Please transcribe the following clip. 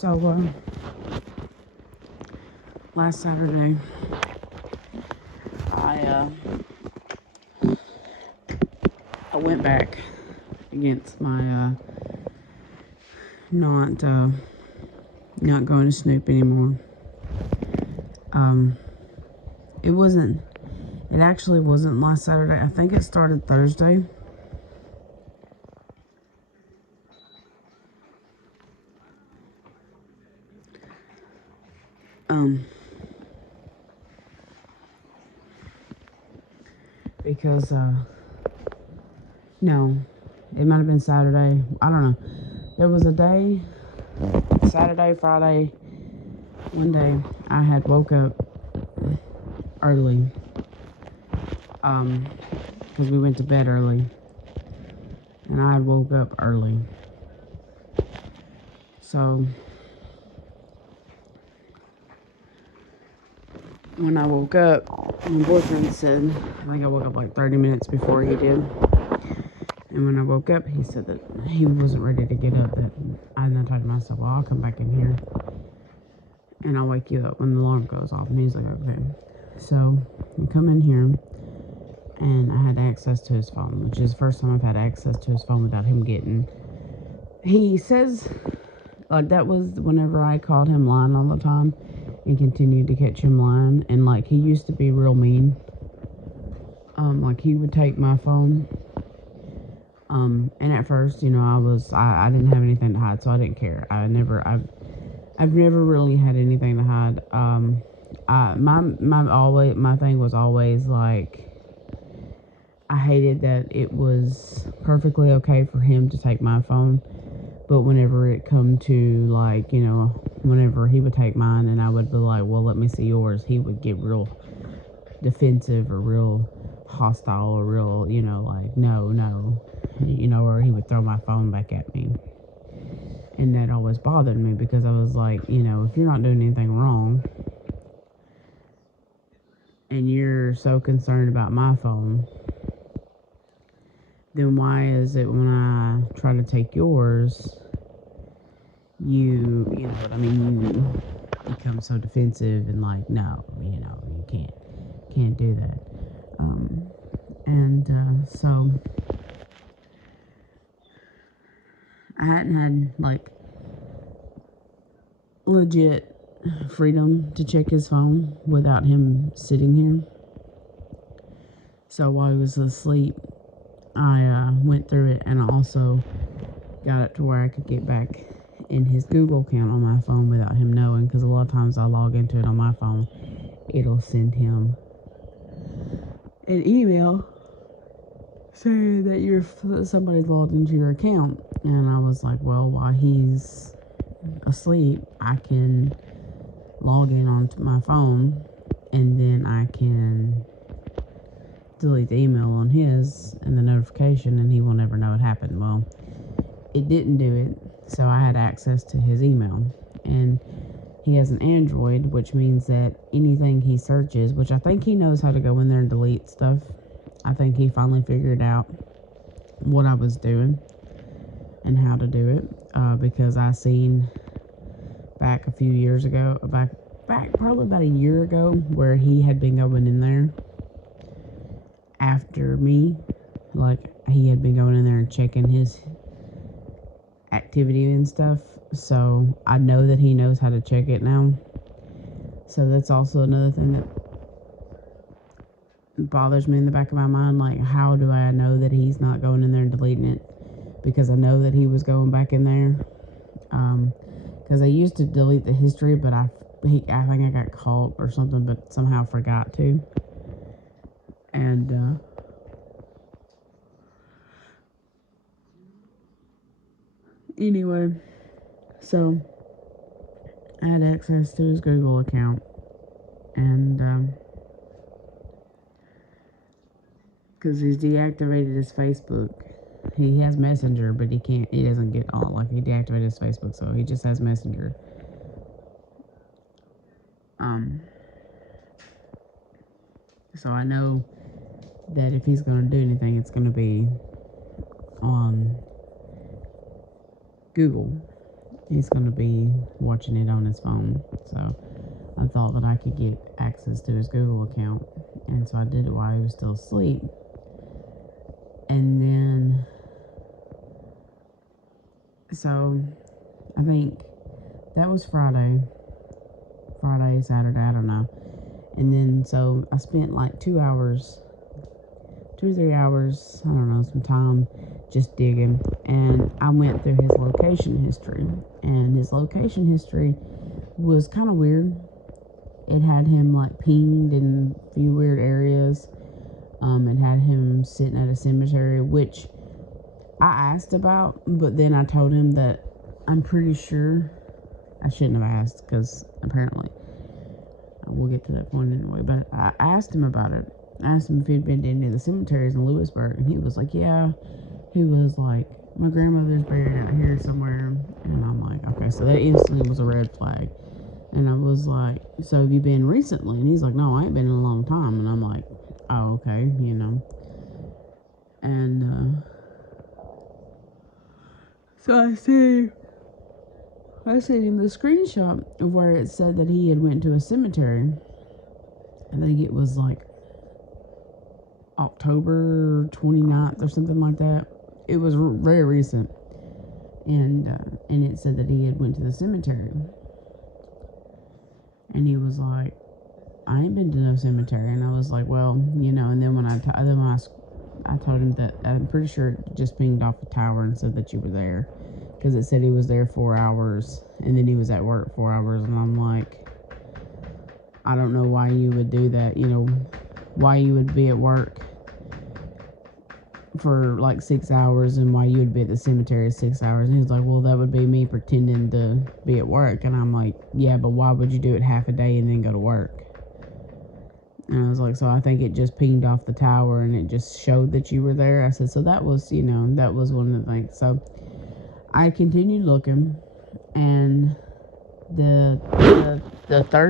So, last Saturday, I I went back against my not going to Snoop anymore. Um, it wasn't. It actually wasn't last Saturday. I think it started Thursday. Because no, it might have been Saturday. I don't know. There was a day, Saturday, Friday, one day I had woke up early. Because we went to bed early, and I woke up early. So when I woke up, my boyfriend said, I think I woke up like 30 minutes before he did. And when I woke up, he said that he wasn't ready to get up. That I told myself, well, I'll come back in here and I'll wake you up when the alarm goes off. And he's like, okay. So I come in here, and I had access to his phone, which is the first time I've had access to his phone without him getting. He says, like, that was whenever I called him lying all the time and continued to catch him lying. And, like, he used to be real mean. Like, he would take my phone. And at first, I didn't have anything to hide, so I didn't care. I've never really had anything to hide. My thing was always, like, I hated that it was perfectly okay for him to take my phone, but whenever it come to, like, whenever he would take mine and I would be like, well, let me see yours, he would get real defensive or real hostile or real, like, no, or he would throw my phone back at me. And that always bothered me because I was like, if you're not doing anything wrong and you're so concerned about my phone, then why is it when I try to take yours, you become so defensive and like, no, you can't do that. So I hadn't had, like, legit freedom to check his phone without him sitting here. So while he was asleep, I went through it, and I also got it to where I could get back in his Google account on my phone without him knowing, because a lot of times I log into it on my phone, it'll send him an email saying that somebody's logged into your account. And I was like, well, while he's asleep, I can log in onto my phone, and then I can delete the email on his and the notification, and he will never know it happened. Well, it didn't do it, so I had access to his email. And he has an Android, which means that anything he searches, which I think he knows how to go in there and delete stuff. I think he finally figured out what I was doing and how to do it, because I seen back a few years ago, back probably about a year ago, where he had been going in there after me. Like, he had been going in there and checking his activity and stuff. So I know that he knows how to check it now. So that's also another thing that bothers me in the back of my mind. Like, how do I know that he's not going in there and deleting it? Because I know that he was going back in there. Because I used to delete the history, but I think I got caught or something, but somehow forgot to. And anyway, so I had access to his Google account, and because he's deactivated his Facebook. He has Messenger, but he doesn't get all, like, he deactivated his Facebook, so he just has Messenger. So I know that if he's going to do anything, it's going to be on Google. he's going to be watching it on his phone. So I thought that I could get access to his Google account. And so I did it while he was still asleep. And then, so I think that was Friday, Saturday, I don't know. And then, so I spent like 2 or 3 hours, I don't know, some time just digging. And I went through his location history. And his location history was kind of weird. It had him like pinged in a few weird areas. It had him sitting at a cemetery, which I asked about, but then I told him that I'm pretty sure I shouldn't have asked, because apparently we'll get to that point anyway. But I asked him about it. I asked him if he'd been to any of the cemeteries in Lewisburg, and he was like, yeah. He was like, my grandmother's buried out here somewhere. And I'm like, okay, so that instantly was a red flag. And I was like, so have you been recently? And he's like, no, I ain't been in a long time. And I'm like, oh, okay, And so I sent him the screenshot of where it said that he had went to a cemetery. I think it was like October 29th or something like that. It was very recent. And it said that he had went to the cemetery. And he was like, I ain't been to no cemetery. And I was like, well, and then when I told him that I'm pretty sure it just pinged off the tower and said that you were there, because it said he was there 4 hours and then he was at work 4 hours. And I'm like, I don't know why you would do that, why you would be at work for like 6 hours and why you would be at the cemetery 6 hours. And he's like, well, that would be me pretending to be at work. And I'm like, yeah, but why would you do it half a day and then go to work? And I was like, so I think it just pinged off the tower and it just showed that you were there. I said, so that was, that was one of the things. So I continued looking, and the third